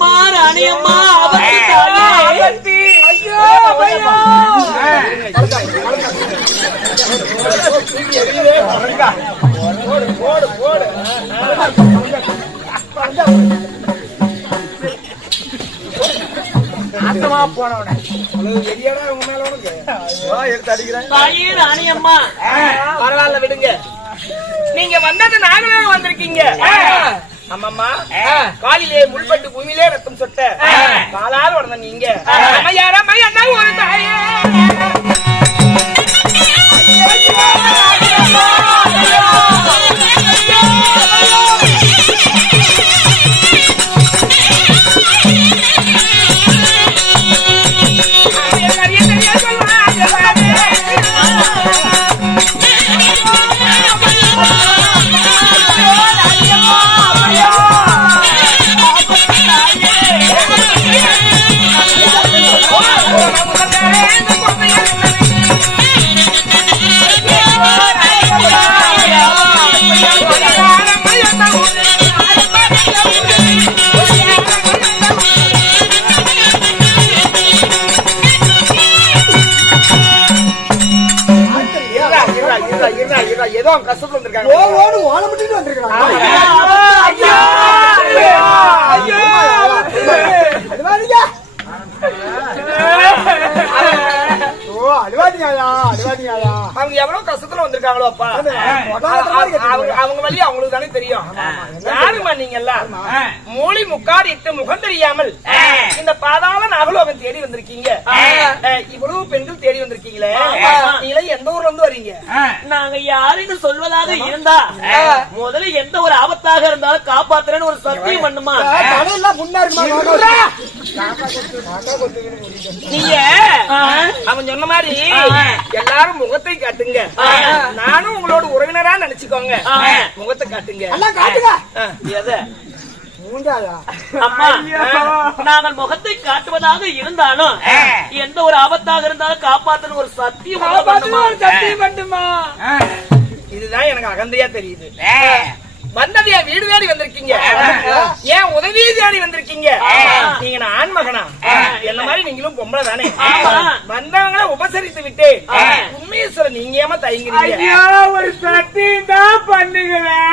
அம்மா ராணி அம்மா பரவாயில்ல விடுங்க. நீங்க வந்தது நாங்களாக வந்திருக்கீங்க. அம்மா காலிலே முள்பட்டு பூமியிலே ரத்தம் சொட்ட காலால் வளர்ந்த நீங்க அம்மையாரம்மா என்ன ஒரு தாயே ஏதோ கஷ்டத்துல வந்திருக்காங்க. அவங்க எவ்வளவு கஷ்டத்துல வந்திருக்காங்களோ அப்பா. அவங்க வழி அவங்களுக்கு தானே தெரியும். யாருமா நீங்க எல்லாம் மூலி முக்காடு இட்டு முகம் தெரியாமல் இந்த பாதாள நாகலோகம் தேடி வந்திருக்கீங்க. இவ்வளவு பெண்கள் தேடி வந்திருக்கீங்களே, நீங்களே எந்த ஊர்ல இருந்து வரீங்க? நாங்க யாருன்னு சொல்வதாக இருந்தா முதல்ல எந்த ஒரு ஆபத்தாக இருந்தாலும் காப்பாத்துறேன்னு ஒரு சத்தியம் பண்ணுமா? நீங்க அவன் சொன்ன மாதிரி எல்லாரும் முகத்தை காட்டுங்க. நானும் உங்களோட உறவினரா நினைச்சுக்கோங்க. முகத்தை காட்டுங்க. அம்மா நாங்கள் முகத்தை காட்டுவதாக இருந்தாலும் எந்த ஒரு ஆபத்தாக இருந்தாலும் காப்பாத்தணும் ஒரு சத்தியம் பண்ணுமா? இதுதான் எனக்கு அகந்தையா தெரியுது. வந்தது என் வீடு தேடி வந்திருக்கீங்க, ஏன் உதவி தேடி வந்திருக்கீங்க. நீங்க நான் ஆண் மகனா, என்ன மாதிரி நீங்களும் பொம்பளை தானே. வந்தவங்களை உபசரித்து விட்டு உண்மையை சொல்ல நீங்க ஏமா தயங்குறீங்க? ஒரு சத்தியம் தான் பண்ணுங்களேன்.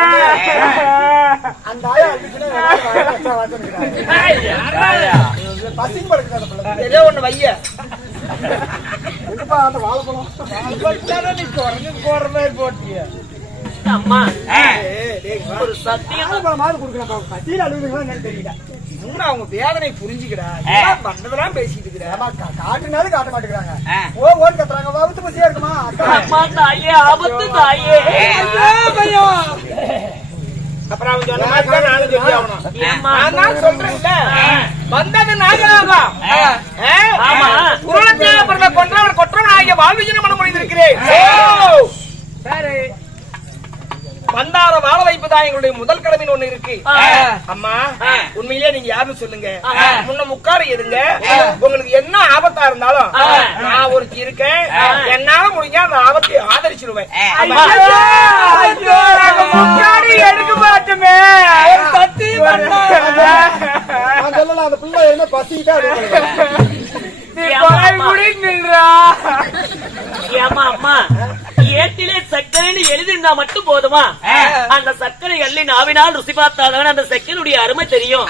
ஏதோ ஒண்ணு வைய போற மாதிரி போட்டிய. அம்மா ஒரு சத்தியம் தெரியல. அவங்க வேதனை புரிஞ்சுக்கிறா, பண்ணதெல்லாம் பேசிட்டு இருக்கிறா. காட்டுனாலும் காட்ட மாட்டேங்கிறாங்க. ஓட்டு கத்துறாங்க. ஆபத்து பசியா இருக்குமா? அம்மா தாயே, ஆபத்து தாயே. அப்புறம் அவங்க சொன்ன மாதிரி தான் நானும் சொல்லி ஆகணும். நான் தான் சொல்றேன்ல, வந்தது நாகலாகா. குருளத்தில் பிறந்த கொன்றவர் கொற்றவன் ஆகிய வாழ்விஜன மனம் முடிந்திருக்கிறேன். சரி, வந்தார வாழ வைப்புதான் எங்களுடைய முதல் கடமைன்னு ஒண்ணு இருக்கு. அம்மா உண்மையிலே நீங்க யாருன்னு சொல்லுங்க. முன்ன முக்கார இருங்க. உங்களுக்கு என்ன ஆபத்தா இருந்தாலும் நான் ஒருத்தி இருக்கேன். என்னால முடிஞ்சா அந்த ஆபத்தை ஆதரிச்சிருவேன். எடுக்க மாட்டோமே. அந்த பிள்ளை என்ன பசிட்டா ஏட்டிலே சர்க்கரைன்னு எழுதிருந்தா மட்டும் போதுமா? அந்த சர்க்கரை அள்ளி நாவினால் ருசி பார்த்தாதான் அந்த சர்க்கரையுடைய அருமை தெரியும்.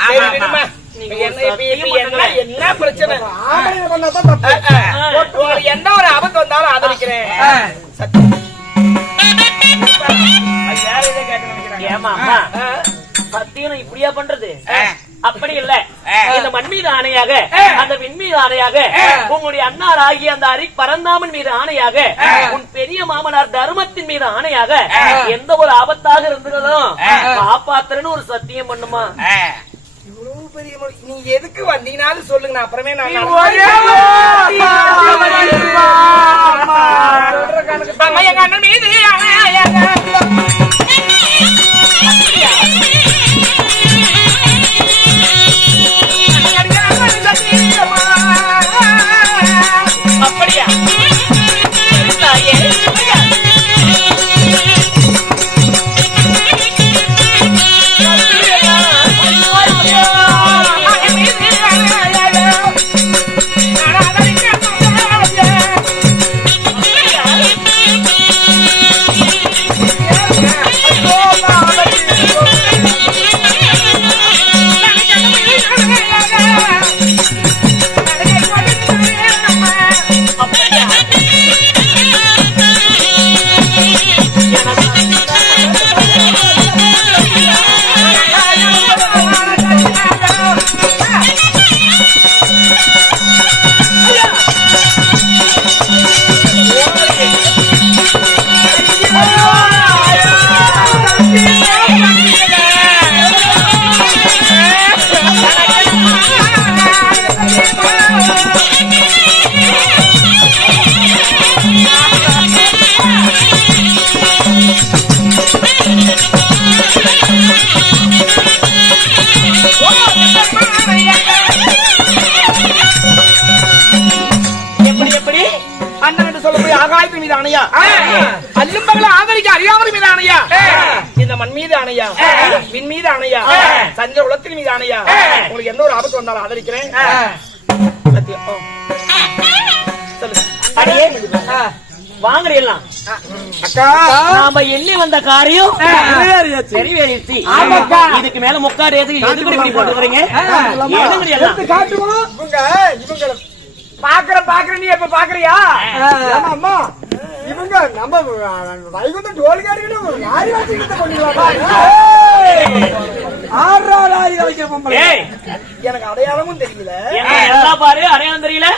என்ன பிரச்சனை? எந்த ஒரு ஆபத்து வந்தாலும் ஆதரிக்கிறேன். ஏமா அம்மா சத்தியம் இப்படியா பண்றது? அப்படி இல்ல, இந்த மண் மீது ஆணையாக, அந்த விண் மீது ஆணையாக, உங்களுடைய அண்ணார் ஆகிய அந்த அரி பரந்தாமன் மீது ஆணையாக, உன் பெரிய மாமனார் தர்மத்தின் மீது ஆணையாக, எந்த ஒரு ஆபத்தாக இருந்ததும் காப்பாத்துறன்னு ஒரு சத்தியம் பண்ணுமா? இவ்வளவு பெரிய நீங்க எதுக்கு வந்தீங்கன்னாலும் சொல்லுங்க, நான் அப்புறமே நான் எங்க அண்ணன் மீது அப்படியா? மீது ஆணையா, அல்லும் பகல ஆதரிக்க அறியாமல் மீது ஆணையா, இந்த மண் மீது ஆணையா, விண் மீது ஆணையா, சஞ்ச உலகத்தின் மீது ஆணையா, உங்களுக்கு என்ன ஒரு ஆபத்து வந்தாலும் ஆதரிக்கிறேன். சத்தியம். சொல்லுங்க. வாங்குறீங்களா அக்கா? நாம எண்ணி வந்த காரியம் நிறைவேறிடுச்சு. இதுக்கு மேல முக்காடு எதுக்கு இப்படி போட்டு வரீங்க? காட்டுவோம். இவங்க பாக்குற நீ எப்ப பாக்குறியா? அம்மா இவங்க நம்ம வைகுந்த டோல்காரிகளும் யாரி எனக்கு அடையாளமும் தெரியல. பாரு அடையாளம் தெரியல.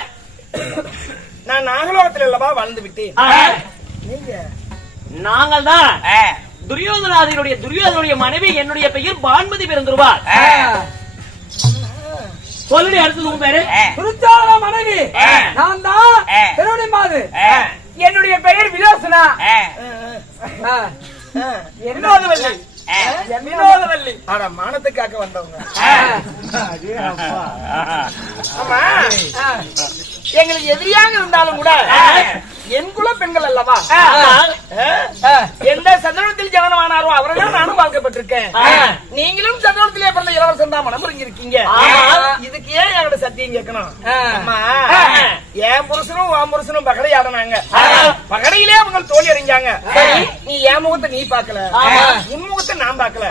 நான் நாகலோகத்தில் இல்லவா வாழ்ந்து விட்டேன். நாங்கள் தான் துரியோதனுடைய மனைவி. என்னுடைய பெயர் பான்மதி பெருந்துருவார். சொல்லுடி அடுத்தது உன் பேரு? துரியோதன மனைவி நான் தான் பெருவுடைய மாது. என்னுடைய பெயர் விலாசனா. வினோதவல்லி. வினோதவல்லி. ஆனா மானத்துக்காக வந்தவங்க. ஆமா, எங்களுக்கு எதிரியாக இருந்தாலும் கூட என் குல பெண்கள் அல்லவா? எந்த சந்தனத்தில் ஜனனமானாரோ அவரெல்லாம் நானும் பார்க்கப்பட்டிருக்கேன். நீங்களும் சந்தனத்திலே பிறந்த இளவரசன் தான் மனம் இருக்கீங்க. இதுக்கு ஏன் என்கிட்ட சத்தியம் கேட்கணும்? அம்மா, என் புருஷனும் உன் புருஷனும் பகடை ஆடினாங்க. பகடையிலே அவங்க தோல்வி அடைஞ்சாங்க. நீ என் முகத்தை நீ பாக்கல, உன் முகத்தை நான் பாக்கல.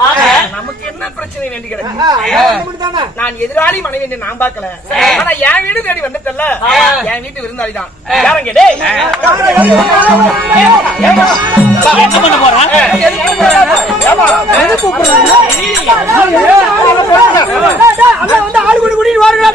நமக்கு என்ன பிரச்சனை வேண்டி கிடக்கு? நான் எதிராளி மனைவி என்று நான் பாக்கல. ஆனா என் வீடு தேடி வந்துட்டல்ல, என் வீட்டு விருந்தாளி தான். யாரும் கேட்டே என்ன பண்ண போறான்? ஆளு கூடி கூட்டிட்டு வாருங்களா?